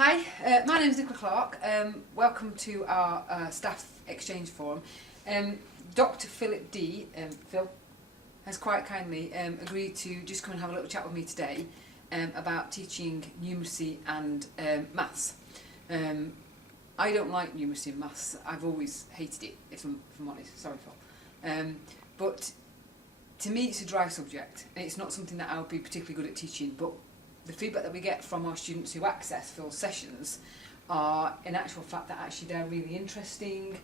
Hi, my name is Nicola. Welcome to our staff exchange forum. Dr. Philip D, Phil, has quite kindly agreed to just come and have a little chat with me today about teaching numeracy and maths. I don't like numeracy and maths. I've always hated it, if I'm honest. Sorry, Phil. But to me, it's a dry subject, and it's not something that I would be particularly good at teaching. But the feedback that we get from our students who access Phil's sessions are, in actual fact, that actually they're really interesting,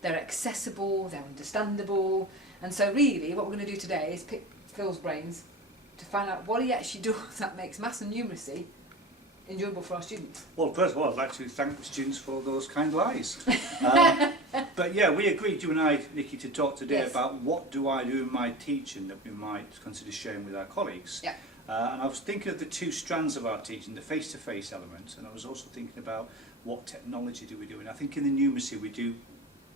they're accessible, they're understandable. And so really, what we're going to do today is pick Phil's brains to find out what he actually does that makes maths and numeracy enjoyable for our students. Well, first of all, I'd like to thank the students for those kind lies. But yeah, we agreed, you and I, Nikki, to talk today about what do I do in my teaching that we might consider sharing with our colleagues. Yeah. And I was thinking of the two strands of our teaching, the face-to-face element, and I was also thinking about what technology do we do. And I think in the numeracy we do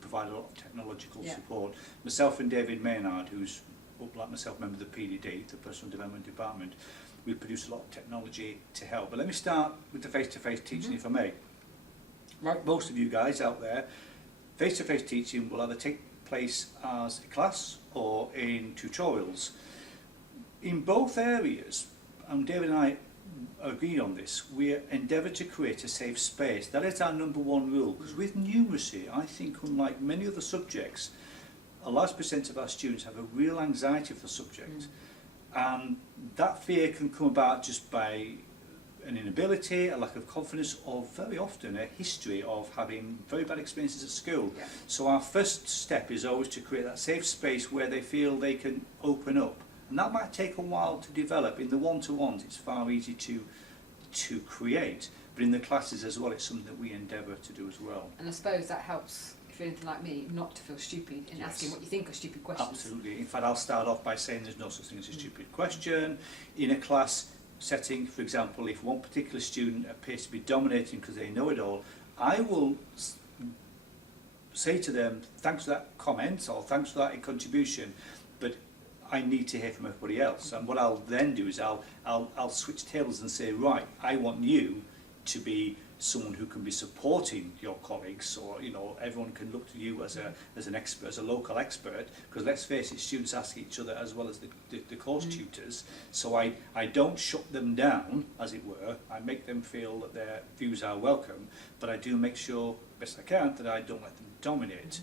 provide a lot of technological support. Myself and David Maynard, who's, like myself, member of the PDD, the Personal Development Department, we produce a lot of technology to help. But let me start with the face-to-face teaching, if I may. Like most of you guys out there, face-to-face teaching will either take place as a class or in tutorials. In both areas, and David and I agreed on this, we endeavour to create a safe space. That is our number one rule, because with numeracy, I think unlike many other subjects, a large percent of our students have a real anxiety for the subject. And that fear can come about just by an inability, a lack of confidence, or very often a history of having very bad experiences at school. Yeah. So our first step is always to create that safe space where they feel they can open up. And that might take a while to develop. In the one-to-ones, it's far easier to create. But in the classes as well, it's something that we endeavour to do as well. And I suppose that helps, if you're anything like me, not to feel stupid in asking what you think are stupid questions. Absolutely. In fact, I'll start off by saying there's no such thing as a stupid question. In a class setting, for example, if one particular student appears to be dominating because they know it all, I will say to them, thanks for that comment or thanks for that contribution, but I need to hear from everybody else. And what I'll then do is I'll switch tables and say, right, I want you to be someone who can be supporting your colleagues, or everyone can look to you as an expert, as a local expert, because let's face it, students ask each other as well as the course tutors. So I don't shut them down, as it were. I make them feel that their views are welcome, but I do make sure, best I can, that I don't let them dominate.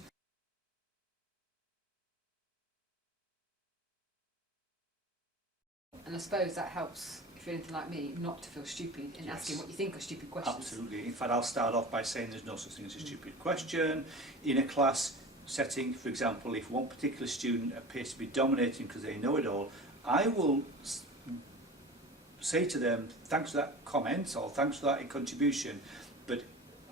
And I suppose that helps, if you're anything like me, not to feel stupid in asking what you think are stupid questions. Absolutely. In fact, I'll start off by saying there's no such thing as a stupid question. In a class setting, for example, if one particular student appears to be dominating because they know it all, I will say to them, thanks for that comment or thanks for that contribution, but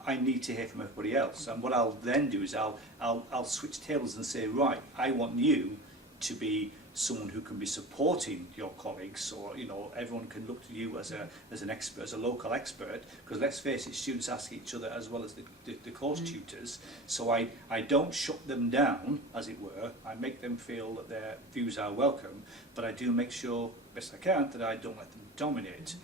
I need to hear from everybody else. And what I'll then do is I'll switch tables and say, right, I want you to be someone who can be supporting your colleagues, or everyone can look to you as an expert, as a local expert, because let's face it, students ask each other as well as the course tutors. So I don't shut them down, as it were. I make them feel that their views are welcome, but I do make sure, best I can, that I don't let them dominate.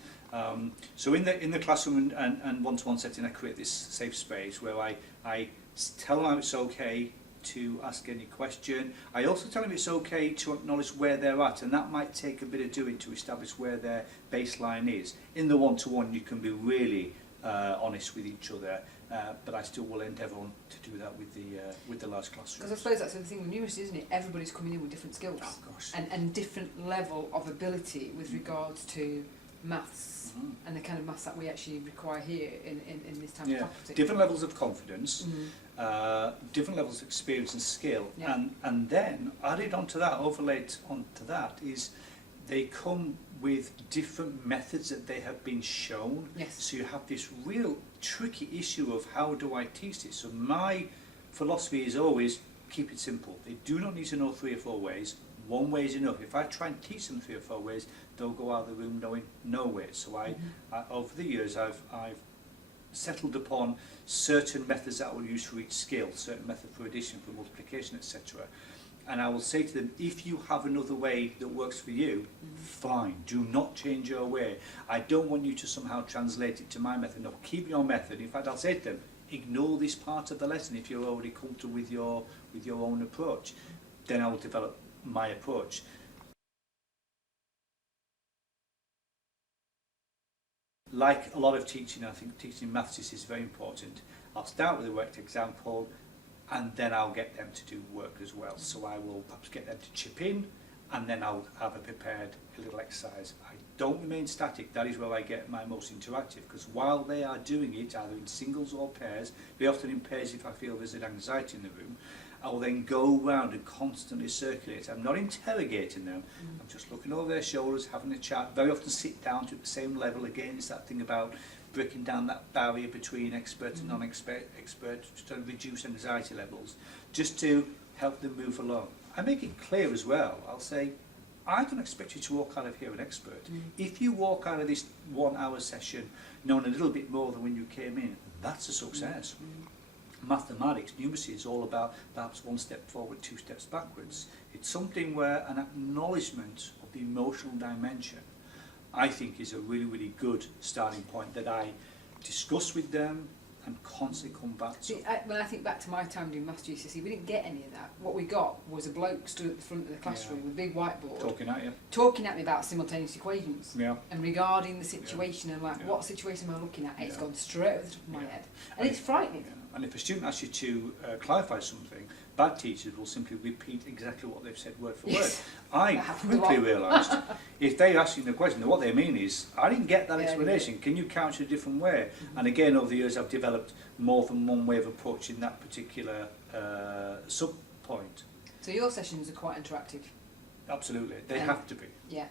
So in the classroom and one-to-one setting, I create this safe space where I tell them it's okay to ask any question. I also tell them it's okay to acknowledge where they're at, and that might take a bit of doing to establish where their baseline is. In the one-to-one, you can be really honest with each other, but I still will endeavour to do that with the large classrooms. Because I suppose that's the thing with numeracy, isn't it? Everybody's coming in with different skills and different level of ability with regards to maths and the kind of maths that we actually require here in this type of faculty. Different levels of confidence, different levels of experience and skill, and then added onto that, overlaid onto that, is they come with different methods that they have been shown. Yes. So you have this real tricky issue of how do I teach this. So my philosophy is always keep it simple. They do not need to know 3 or 4 ways. One way is enough. If I try and teach them 3 or 4 ways, they'll go out of the room knowing no way. So I over the years, I've settled upon certain methods that I will use for each skill, certain method for addition, for multiplication, etc. And I will say to them, if you have another way that works for you, fine, do not change your way. I don't want you to somehow translate it to my method. No, keep your method. In fact, I'll say to them, ignore this part of the lesson if you're already comfortable with your own approach. Then I will develop my approach. Like a lot of teaching, I think teaching maths is very important. I'll start with a worked example, and then I'll get them to do work as well. So I will perhaps get them to chip in, and then I'll have a little exercise. I don't remain static. That is where I get my most interactive, because while they are doing it, either in singles or pairs, very often in pairs if I feel there's an anxiety in the room, I will then go around and constantly circulate. I'm not interrogating them, I'm just looking over their shoulders, having a chat, very often sit down to the same level. Again, it's that thing about breaking down that barrier between expert and non-expert, just to reduce anxiety levels, just to help them move along. I make it clear as well. I'll say, I don't expect you to walk out of here an expert. If you walk out of this 1 hour session knowing a little bit more than when you came in, that's a success. Mathematics, numeracy is all about perhaps 1 step forward, 2 steps backwards. It's something where an acknowledgement of the emotional dimension, I think, is a really, really good starting point that I discuss with them and constantly come back to. See, when I think back to my time doing maths GCSE, we didn't get any of that. What we got was a bloke stood at the front of the classroom with a big whiteboard talking at me about simultaneous equations and regarding the situation and like, what situation am I looking at? It's gone straight over the top of my head, and it's frightening. And if a student asks you to clarify something, bad teachers will simply repeat exactly what they've said word for word. I quickly realised if they're asking the question, what they mean is, I didn't get that explanation, can you couch it a different way? And again, over the years I've developed more than one way of approaching that particular sub-point. So your sessions are quite interactive? Absolutely, they have to be. Yeah,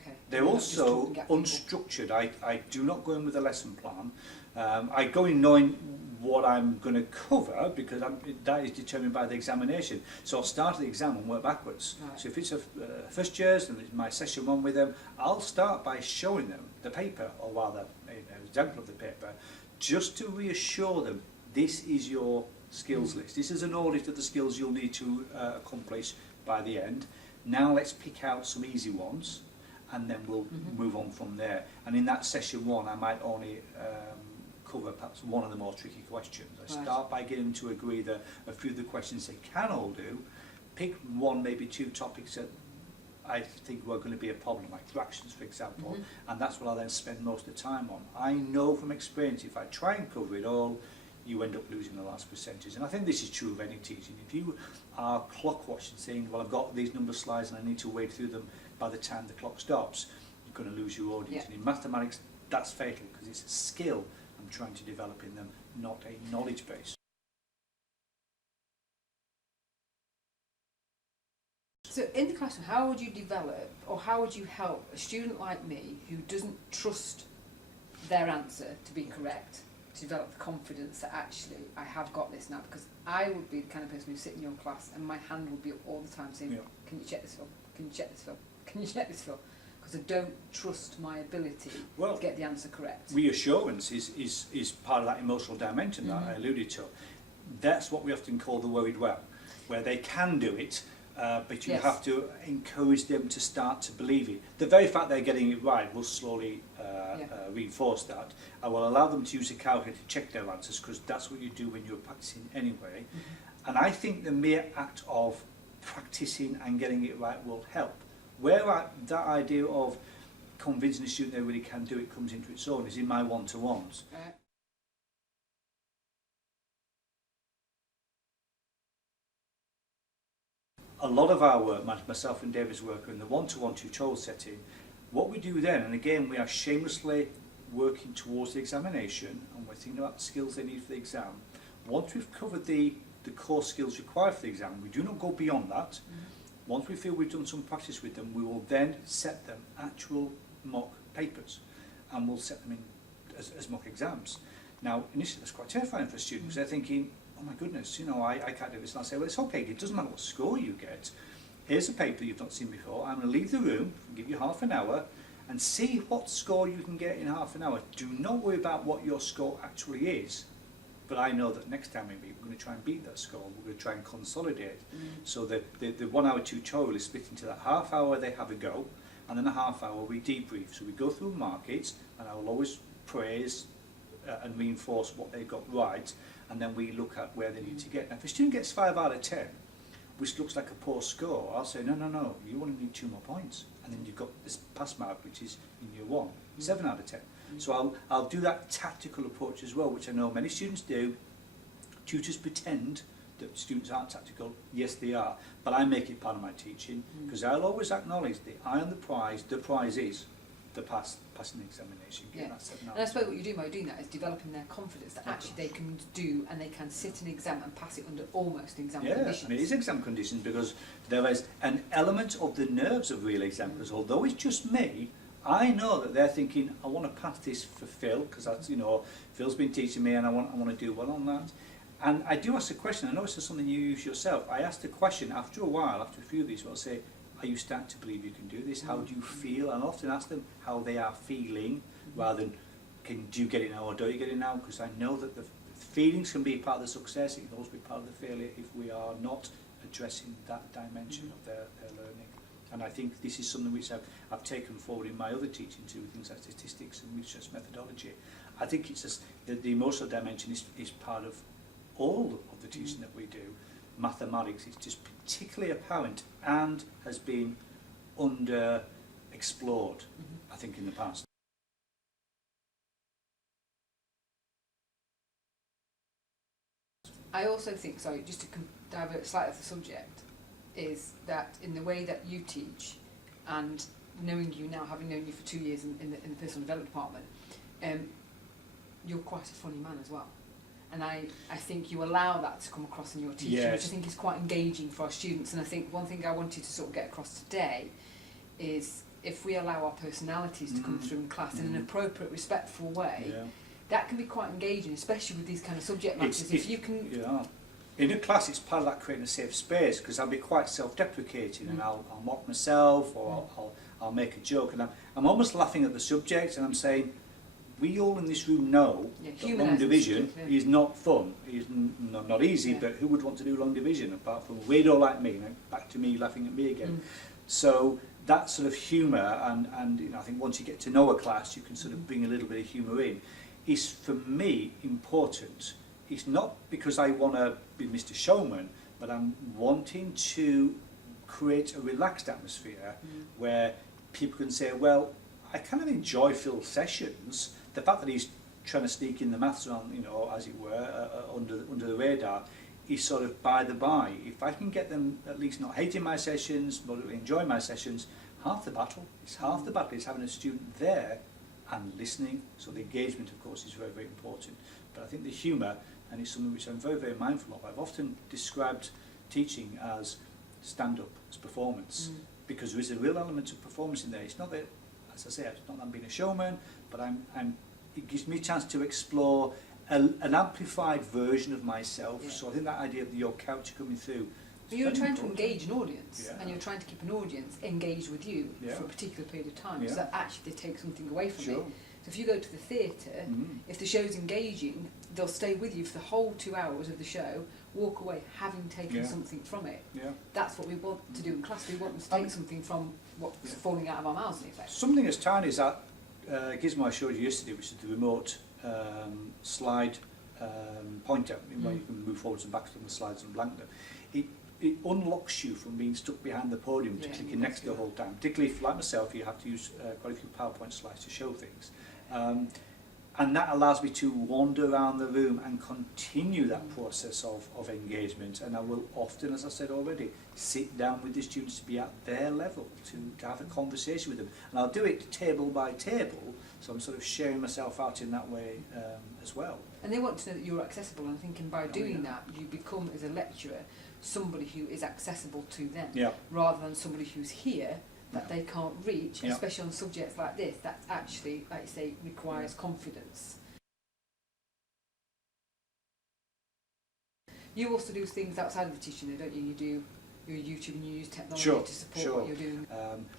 okay. They're also unstructured. I do not go in with a lesson plan. I go in knowing what I'm going to cover, because that is determined by the examination. So I'll start at the exam and work backwards. Right. So if it's a first years and it's my session 1 with them, I'll start by showing them the paper, or rather an example of the paper, just to reassure them this is your skills list. This is an audit of the skills you'll need to accomplish by the end. Now let's pick out some easy ones, and then we'll move on from there. And in that session 1, I might only cover perhaps one of the more tricky questions. I start by getting them to agree that a few of the questions they can all do, pick 1, maybe 2 topics that I think were going to be a problem, like fractions, for example, and that's what I'll then spend most of the time on. I know from experience, if I try and cover it all, you end up losing the last percentage. And I think this is true of any teaching. If you are clock watching, saying, well, I've got these number slides and I need to wade through them by the time the clock stops, you're going to lose your audience. And in mathematics, that's fatal, because it's a skill I'm trying to develop in them, not a knowledge base. So in the classroom, how would you develop, or how would you help a student like me who doesn't trust their answer to be correct, to develop the confidence that actually I have got this now? Because I would be the kind of person who sit in your class and my hand would be up all the time saying, can you check this for? Can you check this for? Can you check this for? Because I don't trust my ability to get the answer correct. Reassurance is part of that emotional dimension that I alluded to. That's what we often call the worried well, where they can do it, but you have to encourage them to start to believe it. The very fact they're getting it right will slowly reinforce that. I will allow them to use a calculator to check their answers, because that's what you do when you're practicing anyway. And I think the mere act of practicing and getting it right will help. Where that idea of convincing a student they really can do it comes into its own is in my one-to-ones. A lot of our work, myself and David's work, are in the one-to-one tutorial setting. What we do then, and again we are shamelessly working towards the examination, and we're thinking about the skills they need for the exam. Once we've covered the core skills required for the exam, we do not go beyond that. Once we feel we've done some practice with them, we will then set them actual mock papers, and we'll set them in as mock exams. Now, initially that's quite terrifying for students. They're thinking, oh my goodness, you know, I can't do this. And I say, well, it's okay, it doesn't matter what score you get. Here's a paper you've not seen before. I'm going to leave the room, give you half an hour, and see what score you can get in half an hour. Do not worry about what your score actually is. but I know that next time we meet, we're going to try and beat that score. We're going to try and consolidate. So the 1 hour tutorial is split into that half hour they have a go, and then a half hour we debrief. So we go through markets, and I will always praise and reinforce what they've got right, and then we look at where they need to get. Now, if a student gets 5 out of 10, which looks like a poor score, I'll say, no, you only need 2 more points. And then you've got this pass mark, which is in year 1, 7 out of 10. So I'll do that tactical approach as well, which I know many students do. Tutors pretend that students aren't tactical. Yes, they are. But I make it part of my teaching, because I'll always acknowledge the eye on the prize. The prize is the passing the examination. Yeah. That 7 out And I of suppose 10. what you're doing by doing that is developing their confidence that actually they can do, and they can sit an exam and pass it under almost exam conditions. And it is exam conditions, because there is an element of the nerves of real exam, because although it's just me, I know that they're thinking, I want to pass this for Phil, because that's, you know, Phil's been teaching me and I want to do well on that. And I do ask a question. I know it's something you use yourself. I asked a question after a while, after a few of these, I'll say, are you starting to believe you can do this? How do you feel? And I often ask them how they are feeling, rather than, do you get it now or don't you get it now? Because I know that the feelings can be part of the success, it can also be part of the failure if we are not addressing that dimension of their learning. And I think this is something which I've taken forward in my other teaching too, things like statistics and research methodology. I think it's just the emotional dimension is part of all of the teaching that we do. Mathematics is just particularly apparent and has been explored, I think, in the past. I also think, sorry, just to divert slightly off the subject, is that in the way that you teach, and knowing you now, having known you for 2 years in the personal development department, you're quite a funny man as well. And I think you allow that to come across in your teaching, Yes. which I think is quite engaging for our students. And I think one thing I wanted to sort of get across today is if we allow our personalities to come through in class in an appropriate, respectful way, that can be quite engaging, especially with these kind of subject matters. If you can... Yeah. In a class, it's part of that creating a safe space, because I'll be quite self-deprecating and I'll mock myself, or I'll make a joke, and I'm almost laughing at the subject, and I'm saying, we all in this room know that long division is not fun. It's not easy, but who would want to do long division apart from a weirdo like me? Back to me laughing at me again. So that sort of humour, and you know, I think once you get to know a class, you can sort of bring a little bit of humour in, is for me important. It's not because I want to be Mr. Showman, but I'm wanting to create a relaxed atmosphere where people can say, well, I kind of enjoy Phil's sessions. The fact that he's trying to sneak in the maths on, you know, as it were, under the radar, is sort of by the by. If I can get them at least not hating my sessions, but enjoying my sessions, half the battle. It's half the battle is having a student there and listening. So the engagement, of course, is very, very important. But I think the humour, and it's something which I'm very, very mindful of. I've often described teaching as stand-up, as performance, because there is a real element of performance in there. It's not that, as I say, it's not that I'm being a showman, but it gives me a chance to explore an amplified version of myself. So I think that idea of your character coming through. But you're trying to engage an audience, and you're trying to keep an audience engaged with you for a particular period of time, so that actually they take something away from it. So if you go to the theatre, if the show's engaging, they'll stay with you for the whole 2 hours of the show, walk away having taken something from it. That's what we want to do in class. We want them to take something from what's falling out of our mouths, in effect. Something as tiny as that gizmo I showed you yesterday, which is the remote slide pointer, where you can move forwards and backwards on the slides and blank them. It unlocks you from being stuck behind the podium to clicking next the whole time. Particularly if, like myself, you have to use quite a few PowerPoint slides to show things. And that allows me to wander around the room and continue that process of engagement. And I will often, as I said already, sit down with the students to be at their level, to have a conversation with them. And I'll do it table by table, so I'm sort of sharing myself out in that way as well. And they want to know that you're accessible, and thinking by doing that, you become, as a lecturer, somebody who is accessible to them, rather than somebody who's here that they can't reach, especially on subjects like this, that actually, like you say, requires confidence. You also do things outside of the teaching, though, don't you? You do your YouTube and you use technology to support what you're doing.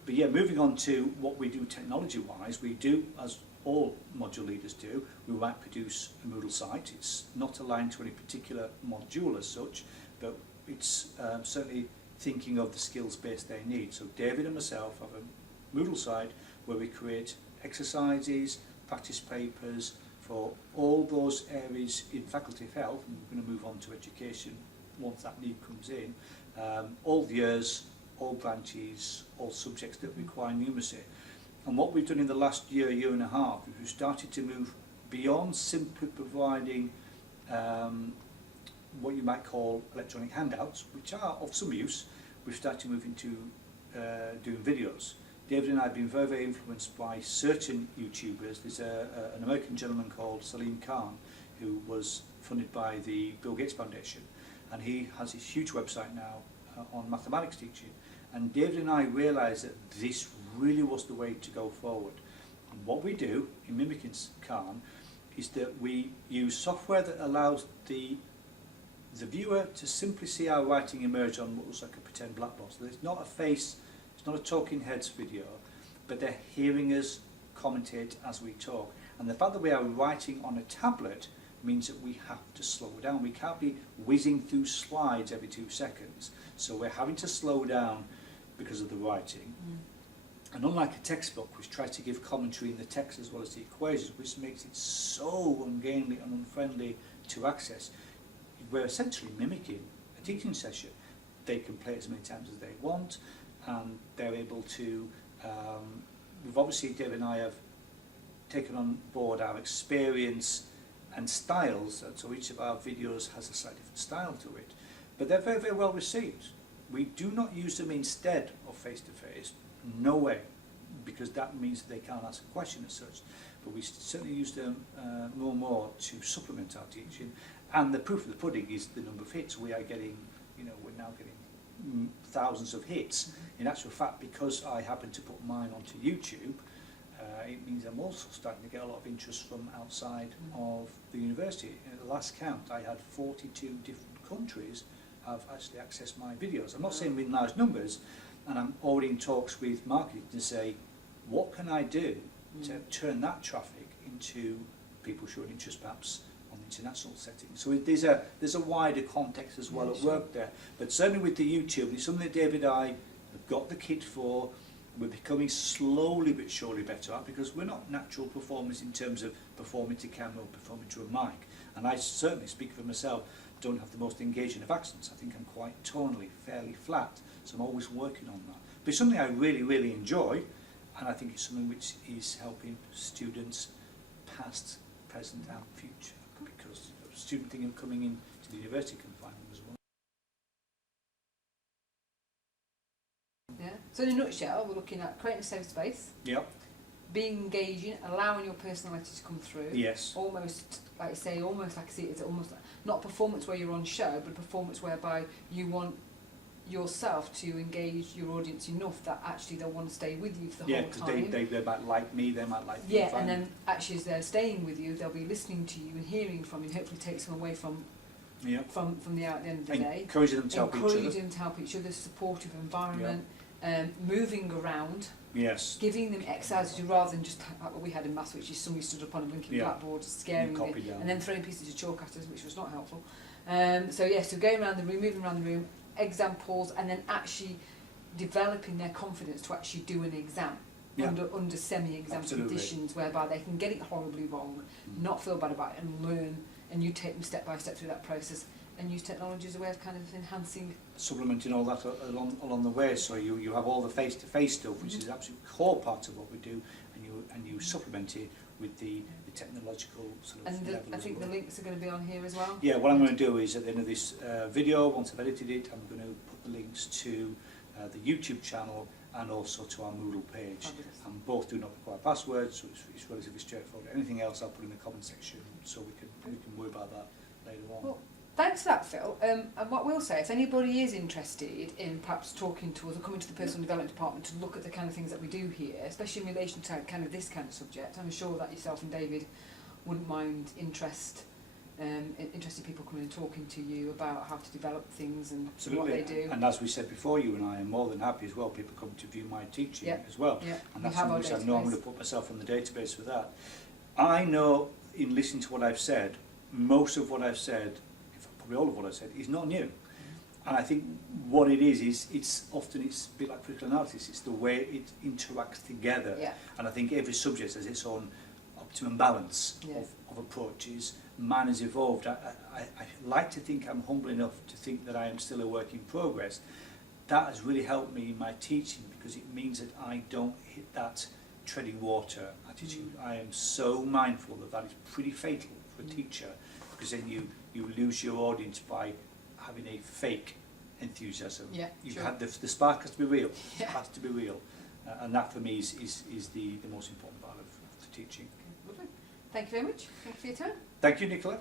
But yeah, moving on to what we do technology-wise, we do, as all module leaders do. We might produce a Moodle site. It's not aligned to any particular module as such, but it's certainly thinking of the skills base they need. So David and myself have a Moodle site where we create exercises, practice papers for all those areas in faculty of health, and we're going to move on to education once that need comes in, all years, all branches, all subjects that require numeracy. And what we've done in the last year, year and a half, is we've started to move beyond simply providing what you might call electronic handouts, which are of some use. We've started moving to doing videos. David and I have been very, very influenced by certain YouTubers. There's an American gentleman called Salim Khan, who was funded by the Bill Gates Foundation, and he has this huge website now on mathematics teaching. And David and I realised that this really was the way to go forward. And what we do in mimicking Khan is that we use software that allows the viewer to simply see our writing emerge on what looks like a pretend blackboard. So there's not a face, it's not a talking heads video, but they're hearing us commentate as we talk. And the fact that we are writing on a tablet means that we have to slow down. We can't be whizzing through slides every 2 seconds. So we're having to slow down because of the writing. And unlike a textbook, which tries to give commentary in the text as well as the equations, which makes it so ungainly and unfriendly to access, we're essentially mimicking a teaching session. They can play it as many times as they want, and they're able to, we've obviously, Dave and I have taken on board our experience and styles, and so each of our videos has a slightly different style to it. But they're very, very well received. We do not use them instead of face-to-face, no way, because that means that they can't ask a question as such. But we certainly use them more and more to supplement our teaching. And the proof of the pudding is the number of hits. We are getting, we're now getting thousands of hits. In actual fact, because I happen to put mine onto YouTube, it means I'm also starting to get a lot of interest from outside of the university. At the last count, I had 42 different countries have actually accessed my videos. I'm not saying in large numbers, and I'm already in talks with marketing to say, what can I do to turn that traffic into people showing interest perhaps on the international setting. So there's a wider context as well at work there. But certainly with the YouTube, it's something that David and I have got the kit for. We're becoming slowly but surely better at, because we're not natural performers in terms of performing to camera or performing to a mic. And I certainly, speak for myself, don't have the most engaging of accents. I think I'm quite tonally fairly flat, so I'm always working on that. But it's something I really, really enjoy, and I think it's something which is helping students past, present and future, because a student thinking of coming in to the university can find them as well. Yeah. So in a nutshell, we're looking at creating a safe space. Yep. Being engaging, allowing your personality to come through. Yes. Almost like I see it, it's almost not a performance where you're on show, but a performance whereby you want yourself to engage your audience enough that actually they'll want to stay with you for the whole time. Yeah, they might like me, they might like me. Yeah, and then actually as they're staying with you, they'll be listening to you and hearing from you, and hopefully take some away from the out at the end of the day. Encouraging them to help each other. Encouraging them to help each other, supportive environment, moving around. Yes. Giving them exercises rather than just like what we had in maths, which is somebody stood up on a blinking blackboard, scaring them, and then throwing pieces of chalk at us, which was not helpful. So going around the room, moving around the room, examples, and then actually developing their confidence to actually do an exam under semi-exam conditions, whereby they can get it horribly wrong, not feel bad about it, and learn. And you take them step by step through that process, and use technology as a way of kind of enhancing, supplementing all that along the way. So you have all the face-to-face stuff, which is an absolute core part of what we do, and you supplement it with the technological sort of level. And I think the links are going to be on here as well. Yeah, what I'm going to do is at the end of this video, once I've edited it, I'm going to put the links to the YouTube channel and also to our Moodle page. Fabulous. And both do not require passwords, so it's relatively straightforward. Anything else I'll put in the comment section, so we can worry about that later on. Well, thanks for that, Phil. And what we'll say, if anybody is interested in perhaps talking to us or coming to the personal development department to look at the kind of things that we do here, especially in relation to kind of this kind of subject, I'm sure that yourself and David wouldn't mind interest interested people coming and talking to you about how to develop things and Absolutely. what they do. And as we said before, you and I are more than happy as well, people come to view my teaching Yeah. as well. Yeah. And We that's have our something which I know I'm database. going to put myself on the database for that. I know, in listening to what I've said, most of what I've said, in fact probably all of what I've said, is not new. And I think what it is it's often it's a bit like critical analysis, it's the way it interacts together. Yeah. And I think every subject has its own optimum balance Yeah. of approaches. Mine has evolved. I like to think I'm humble enough to think that I am still a work in progress. That has really helped me in my teaching because it means that I don't hit that treading water attitude. I am so mindful that that is pretty fatal for a teacher because then you lose your audience by having a fake enthusiasm. Yeah, You've sure. had the spark has to be real. Yeah. It has to be real. And that for me is the most important part of the teaching. Lovely. Thank you very much. Thank you for your time. Thank you, Nicola.